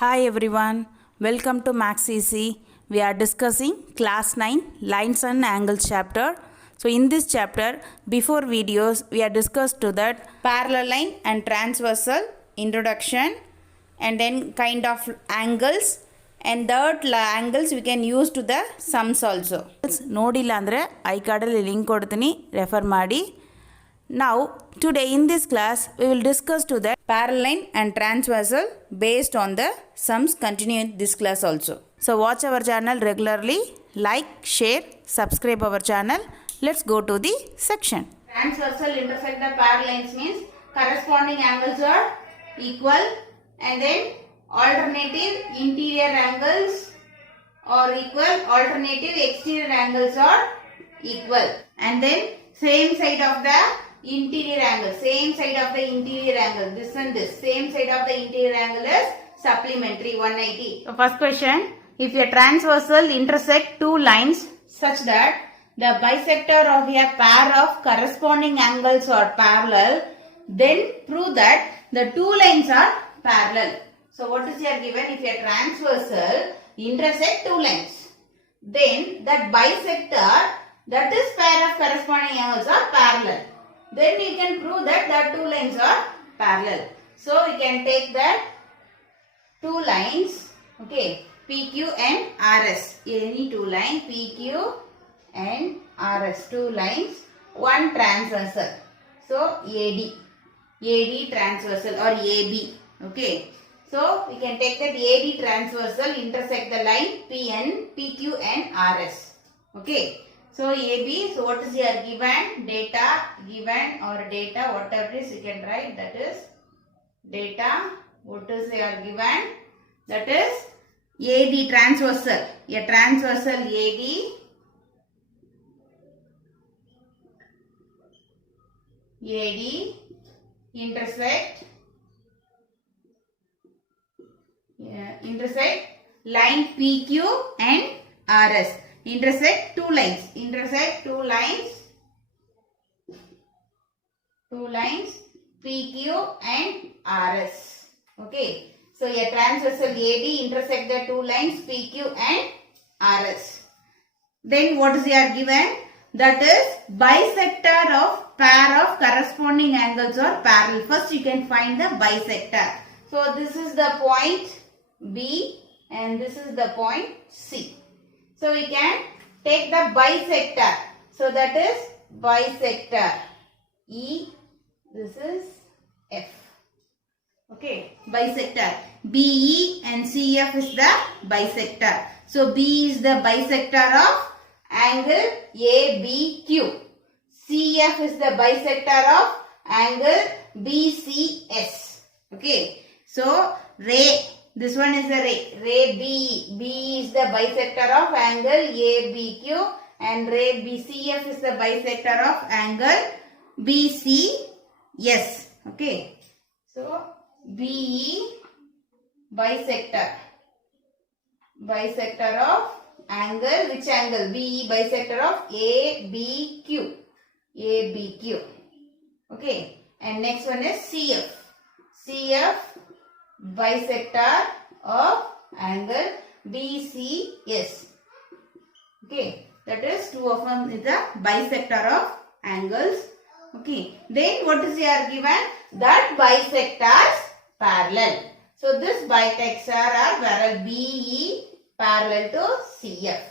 Hi everyone, welcome to Max Easy. We are discussing class 9 lines and angles chapter. So in this chapter, before videos, we are discussed to that parallel line and transversal introduction and then kind of angles and that angles we can use to the sums also. ನೋಡಿಲ್ಲ ಅಂದರೆ I ಕಾರ್ಡಲ್ಲಿ link ಕೊಡ್ತೀನಿ refer ಮಾಡಿ. Now, today in this class, we will discuss to the parallel line and transversal based on the sums continue in this class also. So, watch our channel regularly, like, share, subscribe our channel. Let's go to the section. Transversal intersect the parallel lines means corresponding angles are equal and then alternative interior angles are equal, alternative exterior angles are equal and then same side of the interior angle, same side of the interior angle, this and this, same side of the interior angle is supplementary 180. So first question, if a transversal intersect two lines such that the bisector of a pair of corresponding angles are parallel, then prove that the two lines are parallel. So what is here given? If a transversal intersect two lines, then that bisector, that is pair of corresponding angles are parallel. Then you can prove that the two lines are parallel. So we can take that two lines, okay, PQ and RS. Any two lines, PQ and RS, two lines, one transversal. So AD transversal or AB, okay. So we can take that AD transversal intersect the line PQ and RS, okay. So AB, so what is here given? Data, given or data, whatever it is you can write, that is data. What is here given? That is AD transversal. A transversal AD intersect line PQ and RS. Intersect two lines, PQ and RS, okay. So a transversal AD intersect the two lines PQ and RS. Then what is here given? That is bisector of pair of corresponding angles or parallel. First you can find the bisector. So this is the point B and this is the point C. So we can take the bisector. So that is bisector E. This is F. Okay, bisector. BE and CF is the bisector. So B is the bisector of angle ABQ. CF is the bisector of angle BCS. Okay, so ray. This one is the ray BE. BE is the bisector of angle ABQ and ray BCF is the bisector of angle BCS. Okay. So BE bisector of angle, which angle? BE bisector of ABQ. Okay. And next one is CF. CF bisector of angle BCS. Okay, that is two of them is the bisector of angles. Okay, then what is here given? That bisectors parallel. So this bisector are parallel, BE parallel to CF.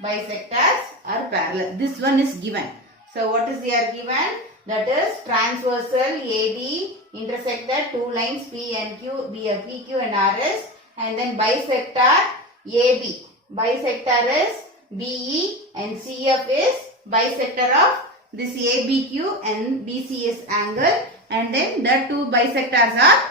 Bisectors are parallel. This one is given. So what is here given? That is transversal AD intersect the two lines PQ and RS and then bisector AB. Bisector is BE and CF is bisector of this ABQ and BCS angle and then the two bisectors are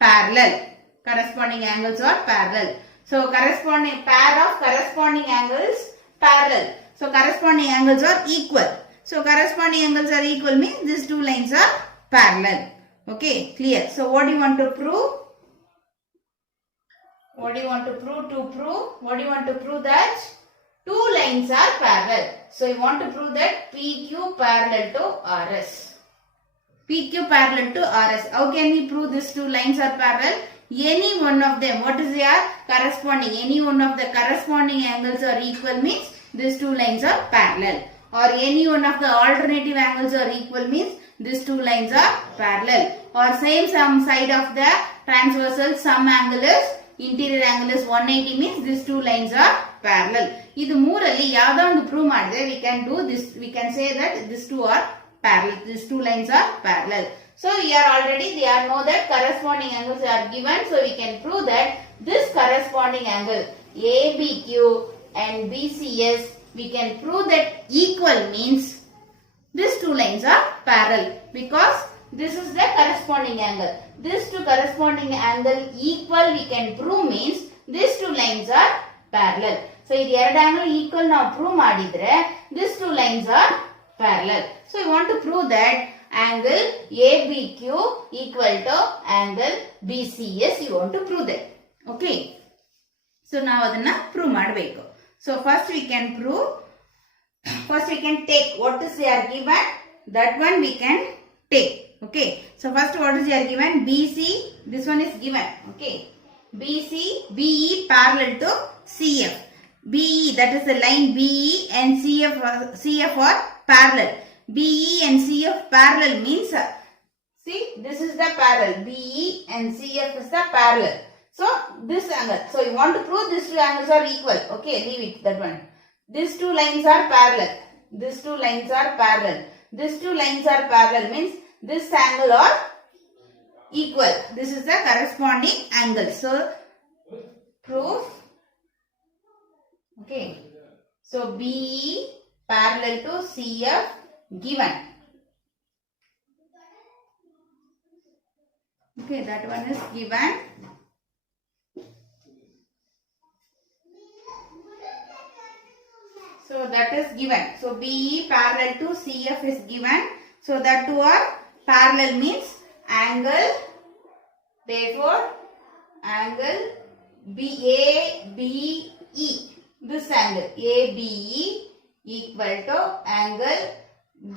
parallel. Corresponding angles are parallel. So corresponding pair of corresponding angles parallel. So corresponding angles are equal. So corresponding angles are equal means these two lines are parallel. Okay, clear. So what do you want to prove? What do you want to prove? What do you want to prove? That two lines are parallel. So you want to prove that PQ parallel to RS. PQ parallel to RS. How can we prove these two lines are parallel? Any one of them, what is their corresponding? Any one of the corresponding angles are equal means these two lines are parallel. Or any one of the alternative angles are equal means these two lines are parallel. Or same some side of the transversal, some angle is interior angle is 180 means these two lines are parallel. ಇದು ಮೂರಲ್ಲಿ ಯಾವುದೋ ಒಂದು prove ಮಾಡಿದ್ರೆ we can do this, we can say that these two are parallel, these two lines are parallel. So here already they are know that corresponding angles are given, so we can prove that this corresponding angle ABQ and BCS, we can prove that equal means these two lines are parallel because this is the corresponding angle. This two corresponding angle equal we can prove means these two lines are parallel. So if ಎರಡು angle equal now prove ಮಾಡಿದ್ರೆ these two lines are parallel. So we want to prove that angle ABQ equal to angle BCS. You want to prove that. Okay. So ನಾವು ಅದನ್ನ prove ಮಾಡಬೇಕು. So first we can prove. First we can take what is there given. That one we can take. Okay. So first what is there given? BC. This one is given. Okay. BC, BE parallel to CF. BE, that is the line BE and CF are parallel. BE and CF parallel means, see, this is the parallel. BE and CF is the parallel. So this angle. So you want to prove these two angles are equal. Okay, leave it, that one. These two lines are parallel. These two lines are parallel. These two lines are parallel means this angle are equal. This is the corresponding angle. So proof. Okay. So BE parallel to CF given. Okay, that one is given. So that is given. So BE parallel to CF is given. So that two are parallel means angle. Therefore, angle ABE. This angle ABE equal to angle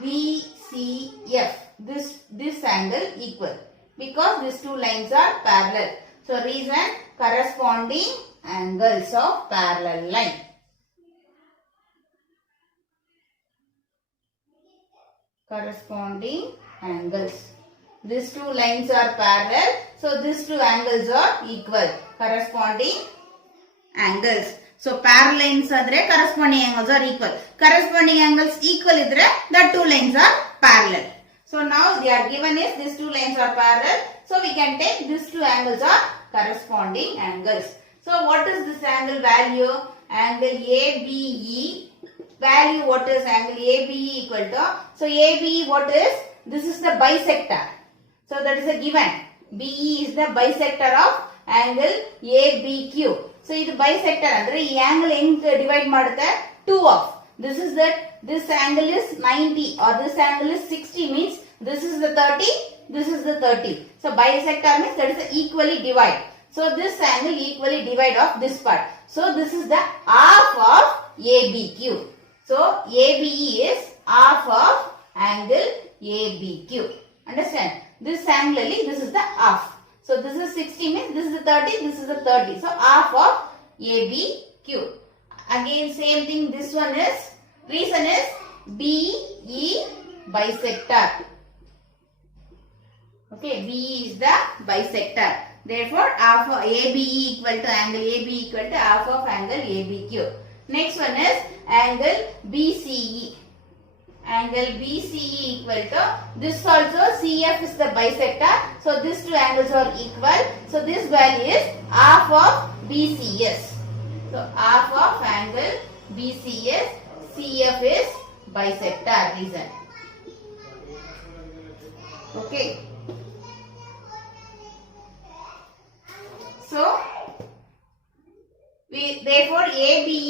BCF. This angle equal because these two lines are parallel. So reason corresponding angles of parallel line. Corresponding angles. These two lines are parallel. So these two angles are equal. Corresponding angles. So parallel lines adre corresponding angles are equal. Corresponding angles equal idre the two lines are parallel. So now they are given is these two lines are parallel. So we can take these two angles are corresponding angles. So what is this angle value? Angle ABE. Value what is angle ABE equal to? So ABE what is? This is the bisector. So that is a given. BE is the bisector of angle ABQ. So this bisector andre ee angle ಹೆಂಗೆ divide ಮಾಡುತ್ತೆ 2 of. This is that this angle is 90 or this angle is 60 means this is the 30, this is the 30. So bisector means that is equally divide. So this angle equally divide of this part. So this is the half of ABQ. So ABE is half of angle ABQ. Understand? This angle, this is the half. So this is 60 means this is the 30, this is the 30. So half of ABQ. Again same thing, this one is, reason is BE bisector. Okay, BE is the bisector. Therefore half of ABE equal to angle AB equal to half of angle ABQ. Next one is angle BCE. Angle BCE equal to, this also CF is the bisector. So these two angles are equal. So this value is half of BCS. So half of angle BCS. CF is bisector reason. Okay. So therefore ABE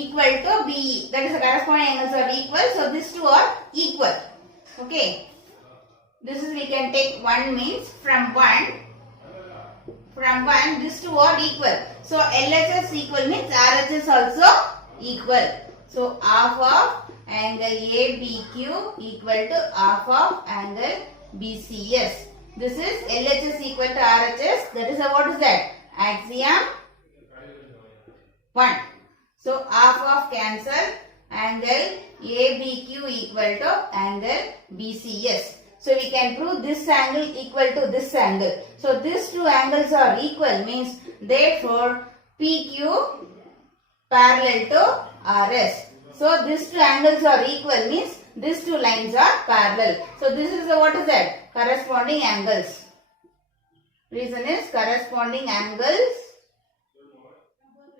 equal to BE, that is the corresponding angles are equal. So these two are equal. Okay. This is we can take 1 means from 1 these two are equal. So LHS equal means RHS also equal. So half of angle ABQ equal to half of angle BCS. This is LHS equal to RHS. That is what is that? Axiom 1. So half of cancel, angle ABQ equal to angle BCS. So we can prove this angle equal to this angle. So these two angles are equal, means therefore PQ parallel to RS. So these two angles are equal, means these two lines are parallel. So this is what is that? Corresponding angles. Reason is corresponding angles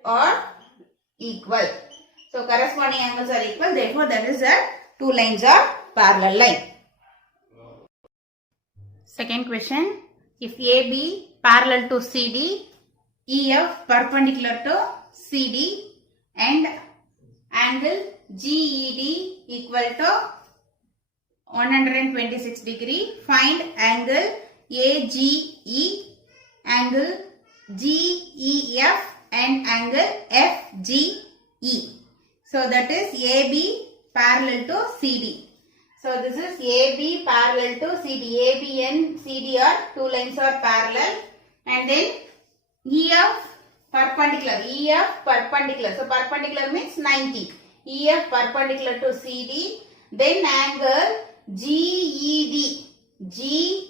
are equal. So corresponding angles are equal, therefore that is that two lines are parallel line. Second question, if AB parallel to CD, EF perpendicular to CD and angle GED equal to 126 degree, find angle AGE, angle GEF and angle FGE. So that is AB parallel to CD. So this is AB parallel to CD. AB and CD are two lines are parallel, and then EF perpendicular. EF perpendicular. So perpendicular means 90. EF perpendicular to CD. Then angle GED. GED.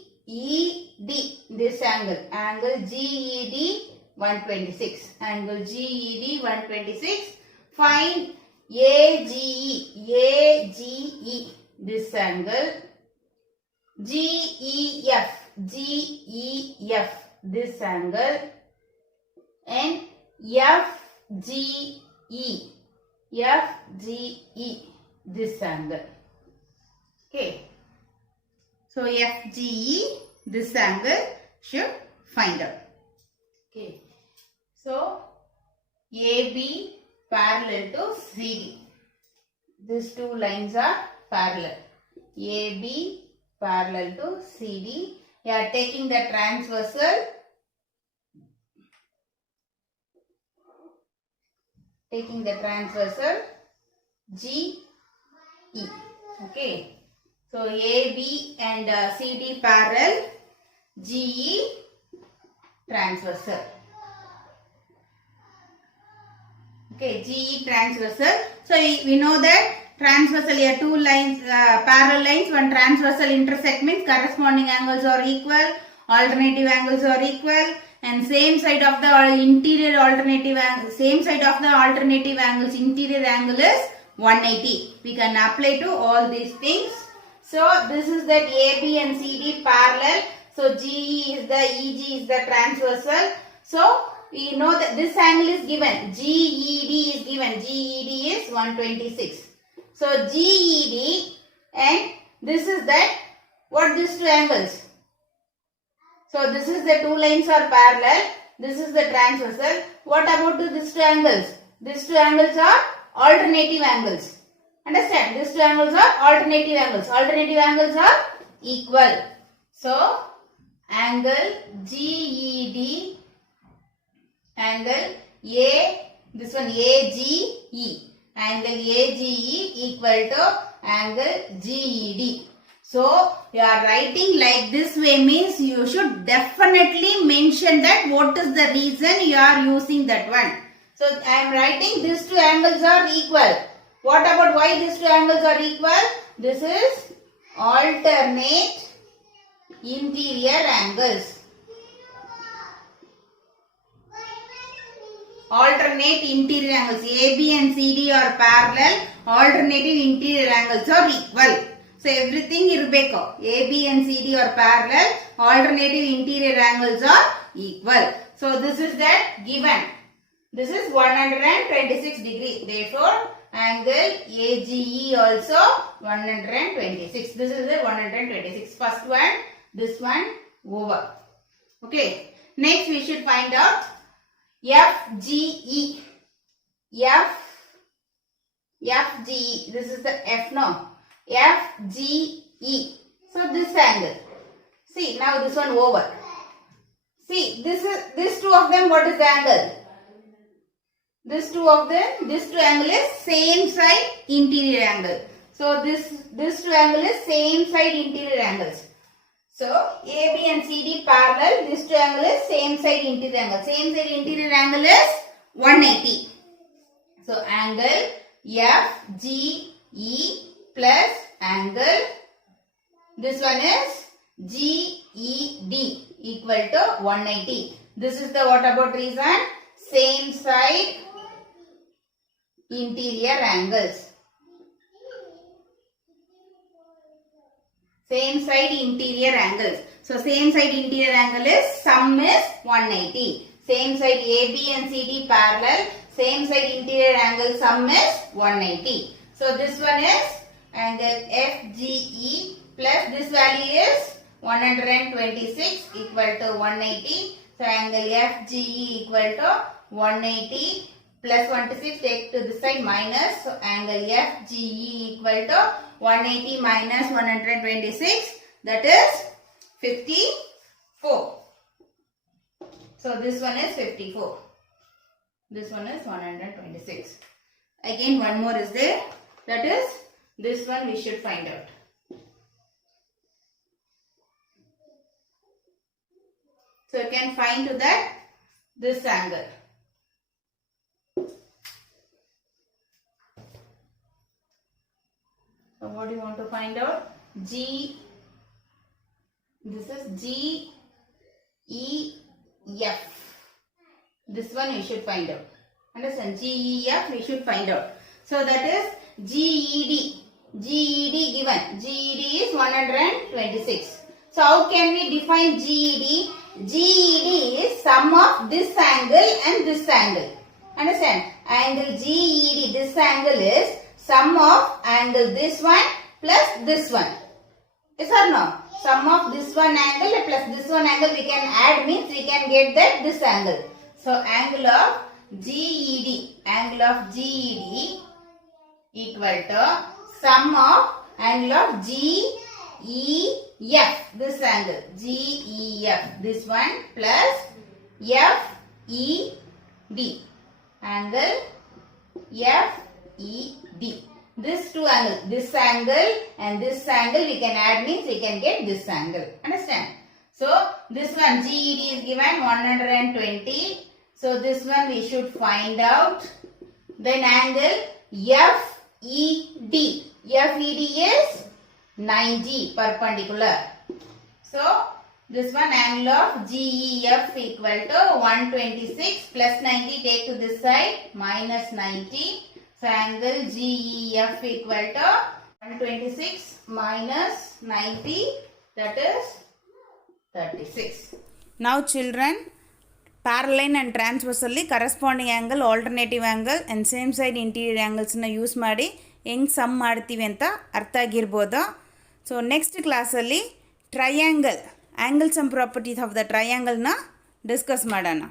This angle. Angle GED 126. Angle GED 126. Find AGE. AGE. This angle. GEF. GEF. This angle. And FGE. FGE. This angle. Okay. So FGE, this angle should find out. Okay. So AB parallel to CD. These two lines are parallel. AB parallel to CD. You are taking the transversal. Taking the transversal GE. Okay. So AB and CD parallel, GE transversal. Okay, GE transversal. So we know that transversal here two lines, parallel lines, one transversal intersect means corresponding angles are equal, alternative angles are equal, and same side of the interior alternative angle, same side of the alternative angles, interior angle is 180. We can apply to all these things. So this is that AB and CD parallel. So GE is the EG is the transversal. So we know that this angle is given. GED is given. GED is 126. So GED and this is that. What these two angles? So this is the two lines are parallel. This is the transversal. What about these two angles? These two angles are alternative angles. Understand? These two angles are alternative angles. Alternative angles are equal. So angle GED, angle A, this one AGE, angle AGE equal to angle GED. So you are writing like this way means you should definitely mention that what is the reason you are using that one. So I am writing these two angles are equal. What about why these two angles are equal? This is alternate interior angles. Alternate interior angles. AB and CD are parallel. Alternative interior angles are equal. So everything irbeko. AB and CD are parallel. Alternative interior angles are equal. So this is that given. This is 126 degree. Therefore, angle AGE also 126. This is the 126. First one, this one over. Okay. Next we should find out FGE. FGE. This is the F now. FGE. So this angle. See now this one over. See this two of them. What is the angle? This two of them, this two angle is same side interior angle. So this two angle is same side interior angles. So AB and CD parallel. This triangle is same side interior angle. Same side interior angle is 180. So angle FGE plus angle, this one is GED equal to 180. This is the what about reason? Same side interior angles. Same side interior angles. So same side interior angle is sum is 180. Same side AB and CD parallel. Same side interior angle sum is 180. So this one is angle FGE plus this value is 126 equal to 180. So angle FGE equal to 180 plus 126 take to this side minus. So angle FGE equal to 180 minus 126, that is 54. So this one is 54. This one is 126. Again one more is there, that is this one we should find out. So you can find to that this angle. So what do you want to find out? This is GEF. This one you should find out. Understand? GEF we should find out. So that is GED. GED given. GED is 126. So how can we define GED? GED is sum of this angle and this angle. Understand? Angle GED, this angle is sum of angle this one plus this one. Yes or no? Sum of this one angle plus this one angle we can add, means we can get that this angle. So angle of GED equal to sum of angle of GEF, this angle GEF, this one plus FED, angle FED. This two angle, this angle and this angle we can add, means we can get this angle. Understand? So this one GED is given 120. So this one we should find out. Then angle FED. FED is 90 perpendicular. So this one angle of GEF equal to 126 plus 90 take to this side minus 90. So angle GEF equal to 126 minus 90, that is 36. Now children, parallel and transversally corresponding angle, alternative angle and same side interior angles na use ಮಾಡಿ ಹೆಂಗೆ some ಮಾಡ್ತೀವಿ ಅಂತ ಅರ್ಥ ಆಗಿರ್ಬೋದು. So next ಕ್ಲಾಸಲ್ಲಿ triangle, angle sum properties of the ಟ್ರಯಾಂಗಲ್ನ discuss ಮಾಡೋಣ.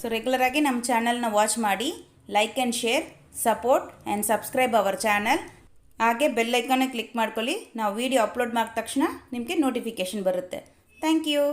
So ರೆಗ್ಯುಲರಾಗಿ ನಮ್ಮ ಚಾನಲ್ನ ವಾಚ್ ಮಾಡಿ, like and share, support and subscribe our channel. ಹಾಗೆ ಬೆಲ್ ಐಕಾನ್ನ ಕ್ಲಿಕ್ ಮಾಡ್ಕೊಳ್ಳಿ. ನಾವು ವಿಡಿಯೋ ಅಪ್ಲೋಡ್ ಮಾಡಿದ ತಕ್ಷಣ ನಿಮಗೆ ನೋಟಿಫಿಕೇಷನ್ ಬರುತ್ತೆ. Thank you.